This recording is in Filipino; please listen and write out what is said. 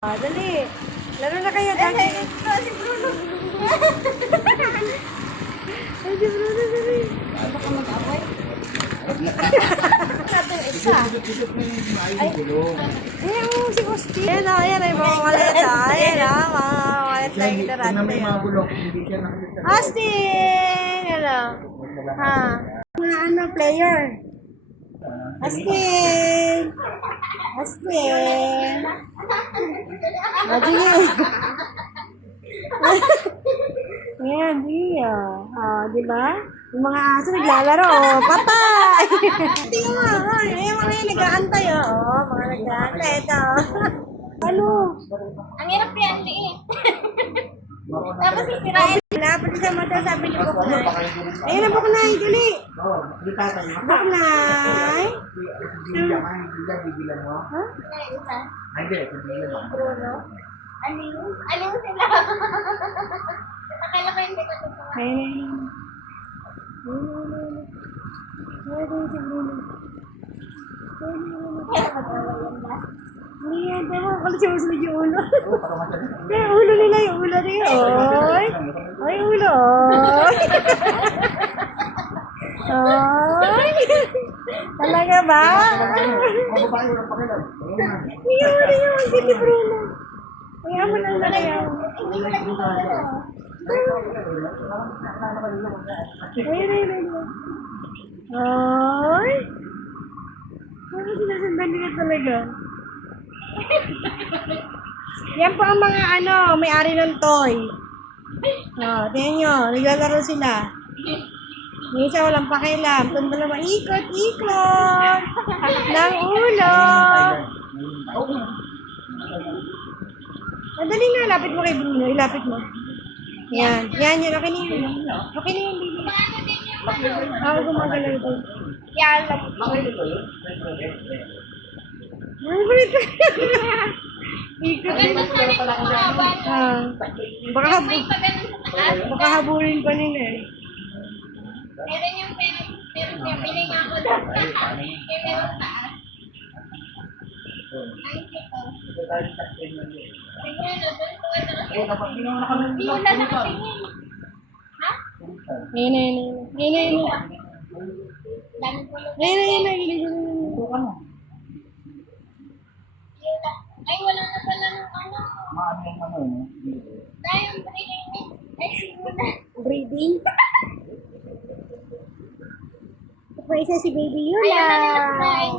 Ah, dali. Laro na kayo, dali. Ito, si Bruno. Ay, di Bruno, dali. Baka mag-away. Isa. Ayan mo, si Gusti. Ayan o, ayan ay mga walet. ah. Ayan o, mga walet na yung darate. Asting! Ano? Ha? Mga ano, player. Asting! Asting! Sige. Ayan, sige ah. Ah, di ba? Yung mga aso naglalaro, oh, patay! Tingnan mo, oh, ayan mga yan, nag-aantay, oh. Oh, mga nag-aantay, ito. ano? Ang hirap yan, liit. Tapos sisirain. Sa mata, sabi ni Buknay. Ayun na, Buknay, dali! Buknay! Ha? Aliw. Aliw sila. Akala ko hindi ko ito. Ayun. Ayun. Ayun, si Bruno. Hindi yan, tama. Kala siya usunod yung ulo. Kaya ulo nila yung ulo niya. Oy! Ay, ulo. Oy! Talaga ba? Hindi mo rin yung ni Bruno. Kaya mo lang na kaya mo. Hindi ko nagkikita. Ayun, ayun, ayun. Ay! Ano sinasundan nila talaga? Yan po ang mga ano, may-ari ng toy. Oh, tingnan nyo, naglalaro sila. Isa walang pakialam. Itong dalawa, ikot, ikot. ng ulo. Madali na, lapit mo kay Bruno. Ilapit mo. Yan. Yan, yan. Okay na yun. Okay na yun, baby. Ako gumagalaw ito. Yan lang. Ikot din. Ah. Baka, taas. baka habulin pa nila eh. Meron yung pero pero pili nga ako doon. Yung meron taas. Ay, ito. Siguro, doon ko ito. Hindi wala nakatingin. Ha? Ayun na, ayun na. Ayun na, ayun na. Ko lang. Ayun na, ayun na. Ayun na. Yun lang. Ay, wala na pala ng ano. Dahil yung breeding mix. Ay, siguro. Breeding. Si Baby Yula. Ayaw na nila